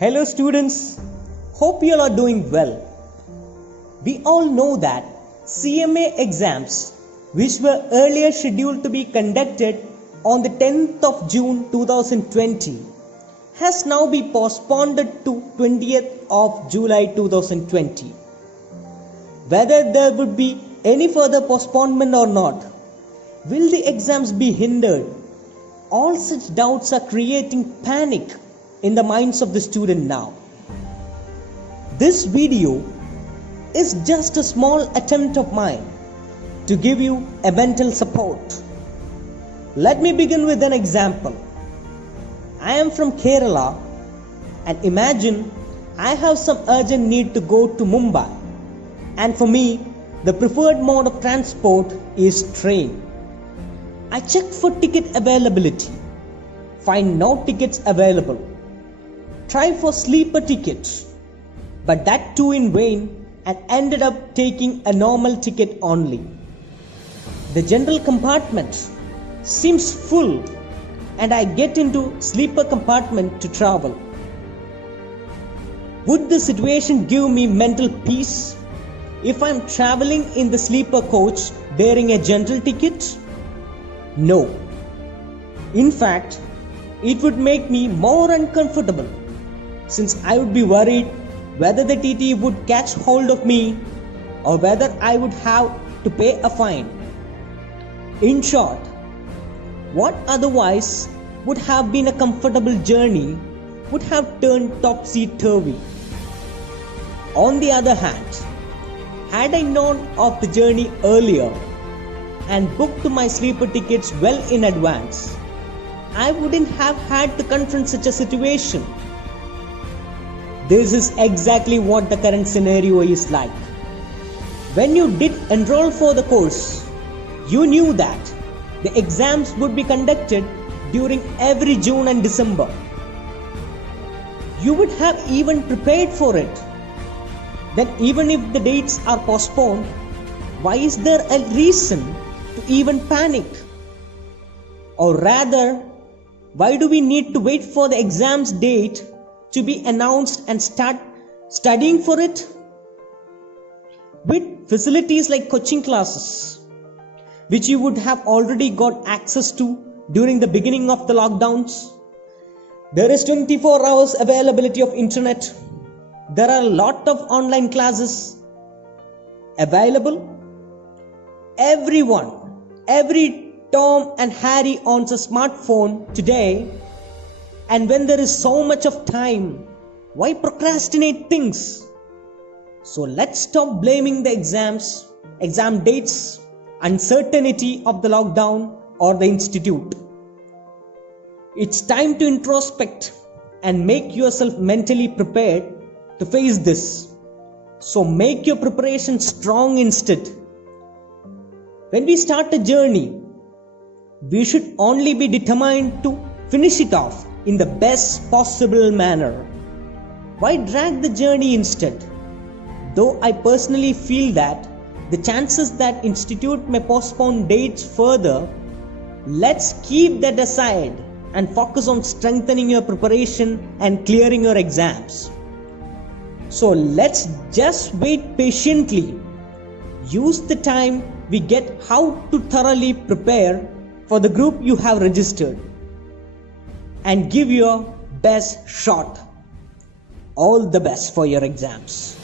Hello students, hope you all are doing well. We all know that CMA exams, which were earlier scheduled to be conducted on the 10th of June 2020, has now been postponed to 20th of July 2020. Whether there would be any further postponement or not, will the exams be hindered? All such doubts are creating panic in the minds of the student now. This video is just a small attempt of mine to give you a mental support. Let me begin with an example. I am from Kerala, and imagine I have some urgent need to go to Mumbai, and for me the preferred mode of transport is train. I check for ticket availability, find no tickets available. Try for sleeper tickets, but that too in vain, and ended up taking a normal ticket only. The general compartment seems full, and I get into sleeper compartment to travel. Would the situation give me mental peace if I am traveling in the sleeper coach bearing a general ticket? No. In fact, it would make me more uncomfortable, since I would be worried whether the TT would catch hold of me or whether I would have to pay a fine. In short, what otherwise would have been a comfortable journey would have turned topsy-turvy. On the other hand, had I known of the journey earlier and booked my sleeper tickets well in advance, I wouldn't have had to confront such a situation. This is exactly what the current scenario is like. When you did enroll for the course, you knew that the exams would be conducted during every June and December. You would have even prepared for it. Then even if the dates are postponed, why is there a reason to even panic? Or rather, why do we need to wait for the exam's date to be announced and start studying for it? With facilities like coaching classes, which you would have already got access to during the beginning of the lockdowns, there is 24 hours availability of internet. There are a lot of online classes available. Every Tom and Harry owns a smartphone today, and when there is so much of time, why procrastinate things? So let's stop blaming the exam dates, uncertainty of the lockdown or the institute. It's time to introspect and make yourself mentally prepared to face this. So make your preparation strong instead. When we start a journey, we should only be determined to finish it off in the best possible manner. Why drag the journey instead? Though I personally feel that the chances that institute may postpone dates further, let's keep that aside and focus on strengthening your preparation and clearing your exams. So let's just wait patiently. Use the time we get how to thoroughly prepare for the group you have registered, and give your best shot. All the best for your exams.